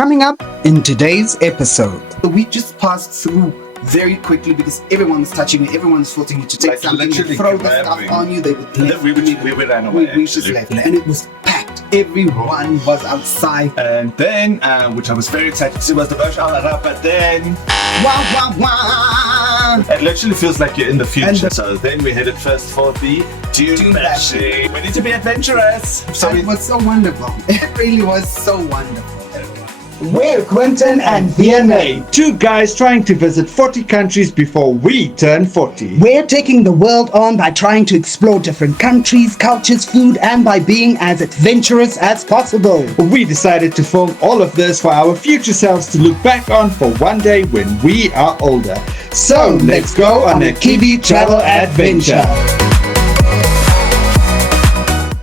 Coming up in today's episode, we just passed through very quickly because everyone was touching you, everyone was forcing you to take something, they throw the stuff on you, they would leave. We ran away. We just left, and it was packed. Everyone was outside. And then, which I was very excited to see, was the Burj Al Arab, but then... Wah, wah, wah. It literally feels like you're in the future. So then we headed first for the dune bashing. We need to be adventurous. So it was so wonderful. It really was so wonderful. We're Quentin and DNA, two guys trying to visit 40 countries before we turn 40. We're taking the world on by trying to explore different countries, cultures, food, and by being as adventurous as possible. We decided to film all of this for our future selves to look back on for one day when we are older. So let's go on a Kiwi travel adventure.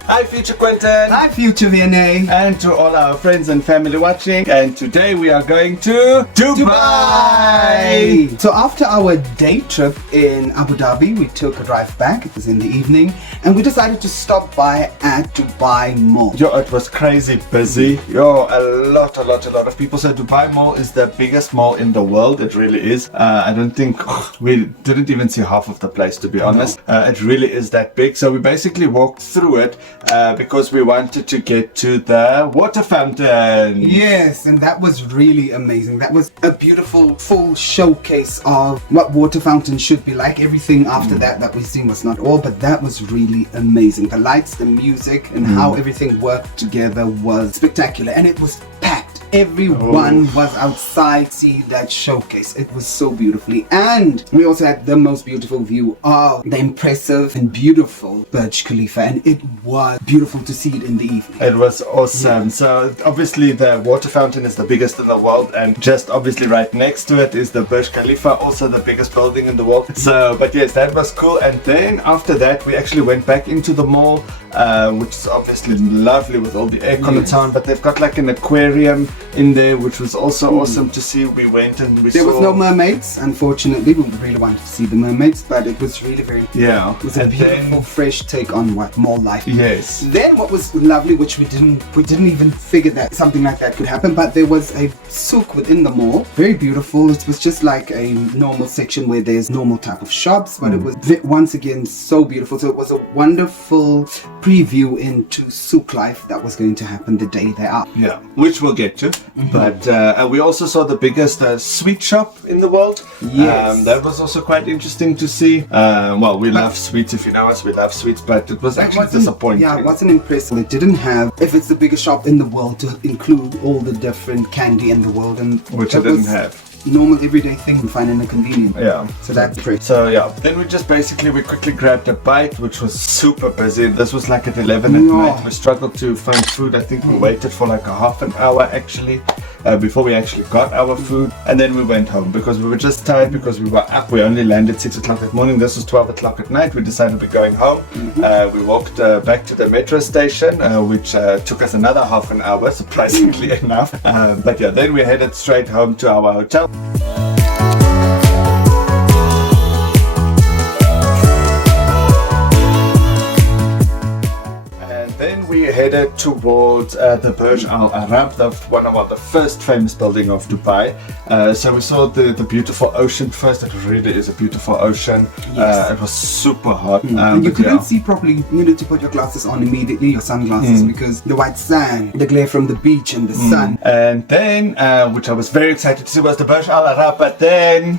Hi, future Quentin. Hi, future VNA. And to all our friends and family watching. And today we are going to Dubai. So after our day trip in Abu Dhabi, we took a drive back. It was in the evening, and we decided to stop by at Dubai Mall. Yo, it was crazy busy. Yo, a lot of people. So Dubai Mall is the biggest mall in the world. It really is. I don't think we didn't even see half of the place, to be honest. It really is that big. So we basically walked through it because we wanted to get to the water fountain. Yes, and that was really amazing. That was a beautiful full showcase of what water fountains should be like. Everything after that we've seen was not all, but that was really amazing. The lights, the music, and how everything worked together was spectacular, and it was packed. Everyone was outside see that showcase. It was so beautifully, and we also had the most beautiful view of the impressive and beautiful Burj Khalifa, and it was beautiful to see it in the evening. It was awesome. So obviously the water fountain is the biggest in the world, and just obviously right next to it is the Burj Khalifa, also the biggest building in the world. So but yes, that was cool. And then after that we actually went back into the mall, which is obviously lovely with all the aircon and so on, but they've got like an aquarium in there, which was also awesome to see. We went and we There saw... was no mermaids, unfortunately. We really wanted to see the mermaids, but it was really very... Yeah. It was a beautiful, fresh take on what more life. Yes. Then what was lovely, which we didn't even figure that something like that could happen, but there was a souk within the mall. Very beautiful. It was just like a normal section where there's normal type of shops, but it was once again so beautiful. So it was a wonderful preview into souk life that was going to happen the day they are. Yeah, which we'll get to. But we also saw the biggest sweet shop in the world. Yes. That was also quite interesting to see. Well, we love sweets. If you know us, we love sweets, but it was actually disappointing. Yeah, it wasn't impressive. It didn't have, if it's the biggest shop in the world, to include all the different candy in the world, and Which it didn't have. Normal everyday thing you find in a convenience. Yeah. So that's great. So yeah, then we quickly grabbed a bite, which was super busy. This was like at 11 at night. We struggled to find food. I think we waited for like a half an hour actually before we actually got our food, and then we went home because we were just tired because we were up. We only landed 6 o'clock that morning. This was 12 o'clock at night. We decided we're going home. We walked back to the metro station, which took us another half an hour, surprisingly enough. But yeah, then we headed straight home to our hotel. Then we headed towards the Burj Al Arab, one of the first famous building of Dubai. So we saw the beautiful ocean first. It really is a beautiful ocean. Yes. It was super hot. And you couldn't see properly. You needed to put your glasses on immediately, your sunglasses, because the white sand, the glare from the beach and the sun. And then, which I was very excited to see, was the Burj Al Arab, but then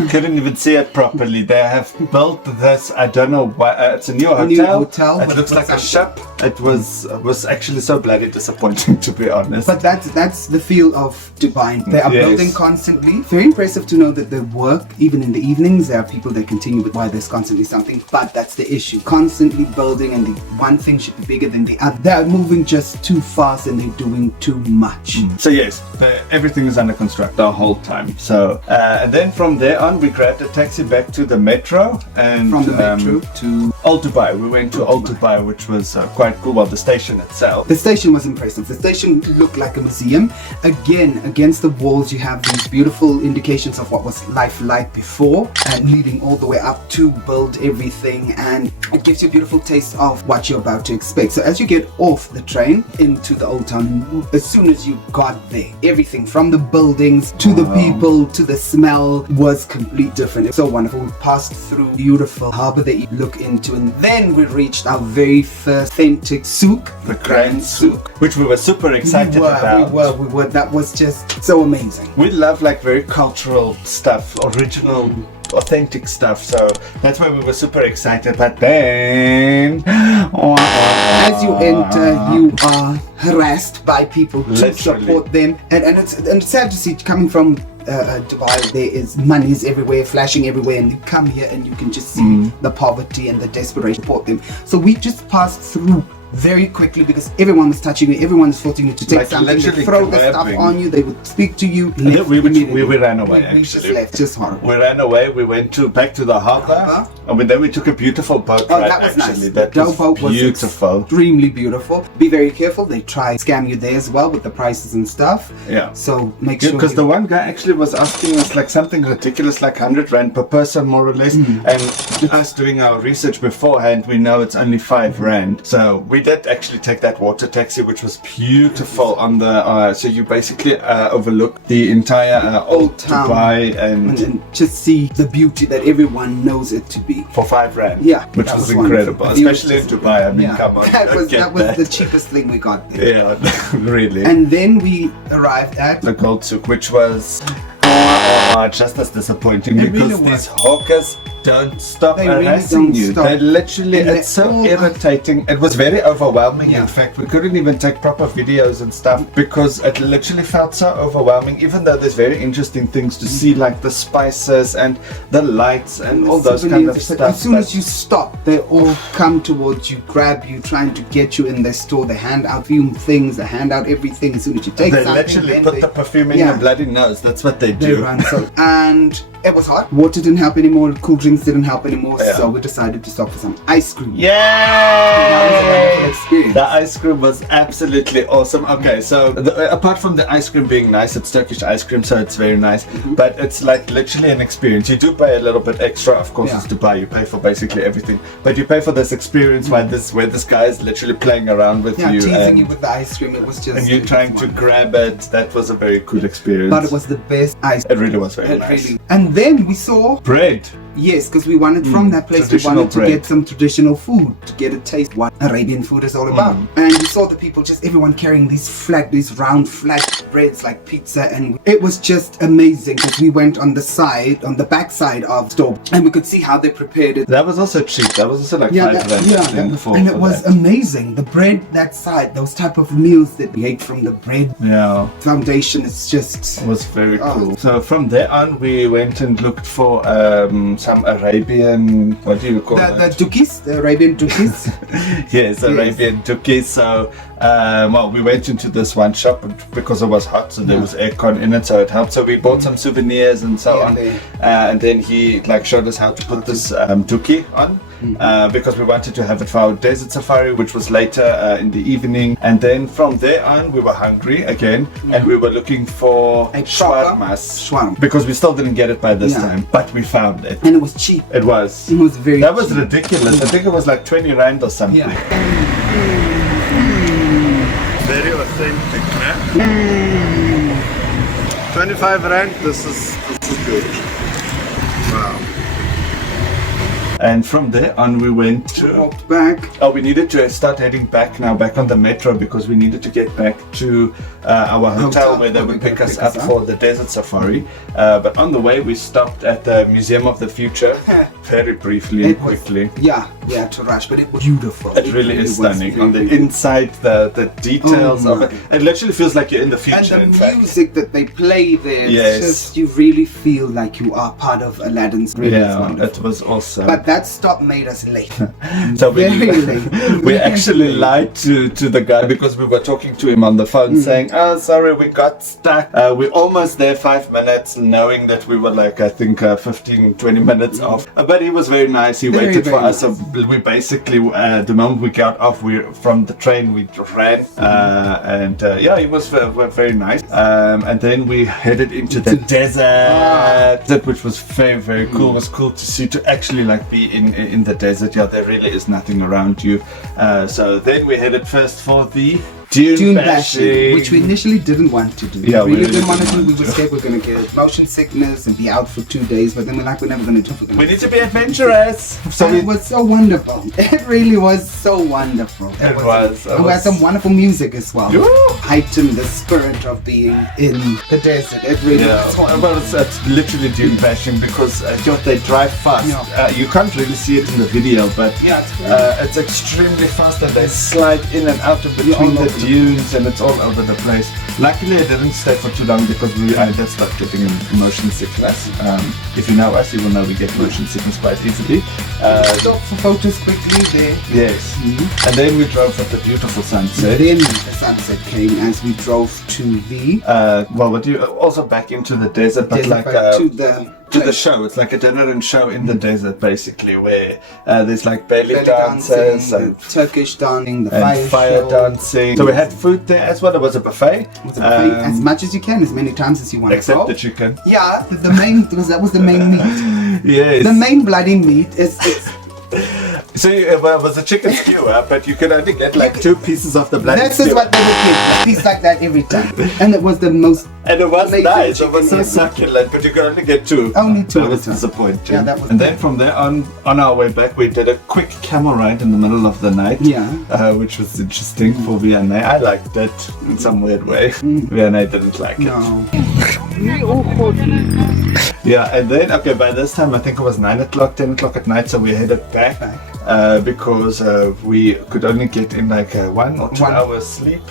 we couldn't even see it properly. They have built this, I don't know why, it's a new hotel. It looks like a ship. It was actually so bloody disappointing, to be honest. But that's the feel of Dubai. They are building constantly. Very impressive to know that they work even in the evenings. There are people that continue with why there's constantly something, but that's the issue. Constantly building, and the one thing should be bigger than the other. They're moving just too fast and they're doing too much. So yes, everything is under construction the whole time. So and then from there on, we grabbed a taxi back to the metro, and From the metro to Old Dubai. We went to Old Dubai, which was quite cool. Well, the station itself. The station was impressive. The station looked like a museum. Again, against the walls you have these beautiful indications of what was life like before, and leading all the way up to build everything, and it gives you a beautiful taste of what you're about to expect. So as you get off the train into the old town, as soon as you got there, everything from the buildings to the people to the smell was completely different. It's so wonderful. We passed through beautiful harbor that you look into, and then we reached our very first authentic souk, The Grand Souk, which we were super excited about. We were. That was just so amazing. We love like very cultural stuff, original, authentic stuff. So that's why we were super excited. But then, as you enter, you are harassed by people to Literally. support them, and it's sad to see coming from Dubai. There is monies everywhere, flashing everywhere, and you come here and you can just see the poverty and the desperation to support them. So we just passed through very quickly because everyone was touching you, everyone was forcing you to take Like something, they literally throw the stuff grabbing. on you, they would speak to you. And then we immediately. ran away. We Actually, just left, just horrible. we ran away. We went back to the harbor, and then we took a beautiful boat Oh, ride. that was Actually, nice. that The was boat was beautiful. extremely beautiful. Be very careful. They try to scam you there as well with the prices and stuff. Yeah. So make sure. Because the one guy actually was asking us like something ridiculous, like 100 rand per person, more or less. And us doing our research beforehand, we know it's only 5 rand. So we did actually take that water taxi, which was beautiful on the. So you basically overlook the entire old town. Dubai and just see the beauty that everyone knows it to be. for 5 rand. Yeah, which that was was incredible, wonderful. especially in Dubai. I mean, come on, that was get the cheapest thing we got there. Yeah, really. And then we arrived at The Gold Souk, which was just as disappointing It because really these was. hawkers don't stop They really harassing don't you. stop. They literally, And it's they're so all- irritating. It was very overwhelming. Yeah. In fact, we couldn't even take proper videos and stuff because it literally felt so overwhelming. Even though there's very interesting things to see, like the spices and the lights and all those kind of souvenirs, stuff. as soon but- as you stop, they all come towards you, grab you, trying to get you in their store. They hand out few things, they hand out everything. As soon as you take they something, literally then put they- the perfume in Yeah. your bloody nose. That's what they They do. run so, and it was hot. Water didn't help anymore. Cool drinks didn't help anymore. Yeah. So we decided to stop for some ice cream. Yay! That was a wonderful experience. The ice cream was absolutely awesome. Okay, so apart from the ice cream being nice, it's Turkish ice cream, so it's very nice. But it's like literally an experience. You do pay a little bit extra, of course. Yeah. It's Dubai. You pay for basically everything, but you pay for this experience where this guy is literally playing around with Yeah, you, teasing and, you with the ice cream. It was just. and you it trying was to wonderful. grab it. That was a very cool experience. But it was the best ice It really was very It nice. really- And then we saw. Bread. Yes, because we wanted from that place, we traditional wanted to bread. get some traditional food, to get a taste what Arabian food is all about. And we saw the people, just everyone carrying these round flat breads like pizza, and it was just amazing because we went on the back side of the store, and we could see how they prepared it. That was also cheap. That was also like 5 rand. And it was amazing. The bread that side, those type of meals that we ate from the bread Yeah. foundation, it's just. It was very Oh. cool. So from there on, we went and looked for some Arabian. What do you call The that? dukis, the Arabian dukis. Yes, Arabian cookies. So, well, we went into this one shop because it was hot, so there was aircon in it, so it helped. So we bought some souvenirs and so Yeah, on. they- And then he like showed us how to put this tuki on. Because we wanted to have it for our desert safari, which was later in the evening. And then from there on, we were hungry again, and we were looking for A shawarmas. shawarma. Because we still didn't get it by this Yeah. time, but we found it. And it was cheap. It was. It was very That was cheap. ridiculous. I think it was like 20 rand or something. Yeah. Very authentic, man. 25 rand. This is good. Wow. And from there on, we went to. Walked back. Oh, we needed to start heading back now, back on the metro, because we needed to get back to our hotel where they would pick us up for the desert safari. But on the way, we stopped at the Museum of the Future very briefly and It was- quickly. Yeah, to rush, but it was beautiful. It really is was stunning. On the really good. inside, the details Oh of it. It literally feels like you're in the And future, the in fact. music that they play there, Yes. it's just, you really feel like you are part of Aladdin's. Really, it's Yeah, wonderful. it was awesome. But that stop made us late. So we, Very late. we actually lied to the guy because we were talking to him on the phone saying, oh, sorry, we got stuck. We're almost there 5 minutes, knowing that we were like, I think 15, 20 minutes off. But he was very nice. He waited for us. So we basically, the moment we got off from the train, we ran. And yeah, he was very nice. And then we headed into the desert, which was very, very cool. It was cool to see, to actually like be in the desert. Yeah, there really is nothing around you. So then we headed first for the dune bashing, which we initially didn't want to do. Yeah, we really didn't want to do. We were scared we were going to get motion sickness and be out for 2 days, but then we're like, we're never going to do it. We need to be adventurous. So it was so wonderful. It really was so wonderful. It was. We had some wonderful music as well. Heightened the spirit of being in the desert. It really was wonderful. Well, it's literally dune bashing because they drive fast. Yeah. You can't really see it in the video, but it's extremely fast, and they slide in and out of between the dunes, and it's all over the place. Luckily, I didn't stay for too long because I did start getting motion sickness. If you know us, you will know we get motion sickness quite easily. Stop for photos quickly there. Yes. And then we drove at the beautiful sunset. Then the sunset came as we drove to the also back into the desert, but like to the show. It's like a dinner and show in the desert, basically, where there's like belly dances and Turkish dancing, the fire dancing. So we had food there as well. There was a buffet. As much as you can, as many times as you want. Except the chicken. Yeah, the main, because that was the main meat. Yes. The main bloody meat is. See, well, it was a chicken skewer, but you could only get like 2 pieces of the bloody This skewer. is what they would give, a piece like that every time. And it was the most. And it was nice, it was so ever. succulent, but you could only get 2. Only 2. That was disappointing. Yeah, that was. And then from there on our way back, we did a quick camel ride in the middle of the night. Yeah. Which was interesting for Vianney. I liked it in some weird way. Vianney didn't like it. No. Yeah, and then, by this time, I think it was 9 o'clock, 10 o'clock at night, so we headed back. Because we could only get in like 1 or 2 hours sleep,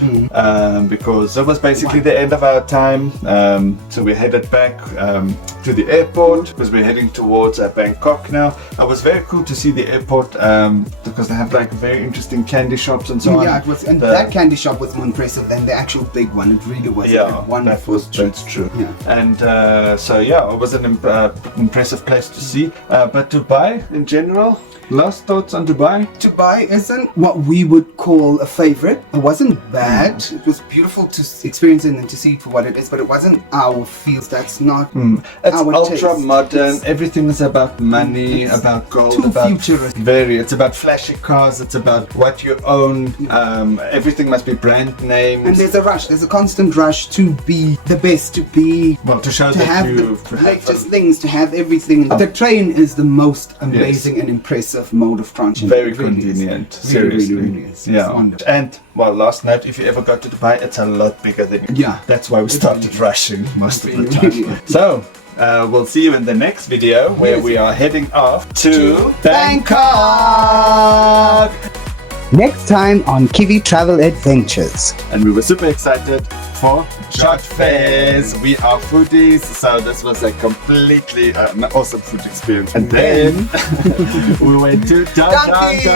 because that was basically the end of our time. So we headed back to the airport because we're heading towards Bangkok now. It was very cool to see the airport because they have like very interesting candy shops and so on. Yeah, it was, and that candy shop was more impressive than the actual big one. It really was. Yeah, wonderful. that's true. Yeah. And it was an impressive place to see. But Dubai in general. Last thoughts on Dubai? Dubai isn't what we would call a favorite. It wasn't bad. It was beautiful to experience it and to see it for what it is, but it wasn't our feels. That's not It's our ultra taste. modern. Everything is about money, about gold, too about futuristic. It's about flashy cars. It's about what you own. Everything must be brand names. And there's a rush. There's a constant rush to be the best, to be to show to that have you the latest things, to have everything. The train is the most amazing and impressive mode of transport. Very It really convenient. is. Seriously. Really is. It's Yeah. wonderful. And last note, if you ever go to Dubai, it's a lot bigger than you. Yeah. That's why we started rushing most of the Really, time. really. So. We'll see you in the next video where we are heading off to Bangkok. Next time on Kiwi Travel Adventures. And we were super excited for Shot Fairs. We are foodies, so this was a completely awesome food experience. And then we went to Donkey.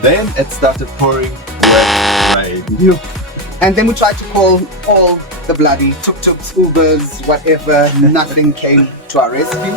Then it started pouring with rain. And then we tried to call all the bloody tuk-tuks, Ubers, whatever. Nothing came to our rescue.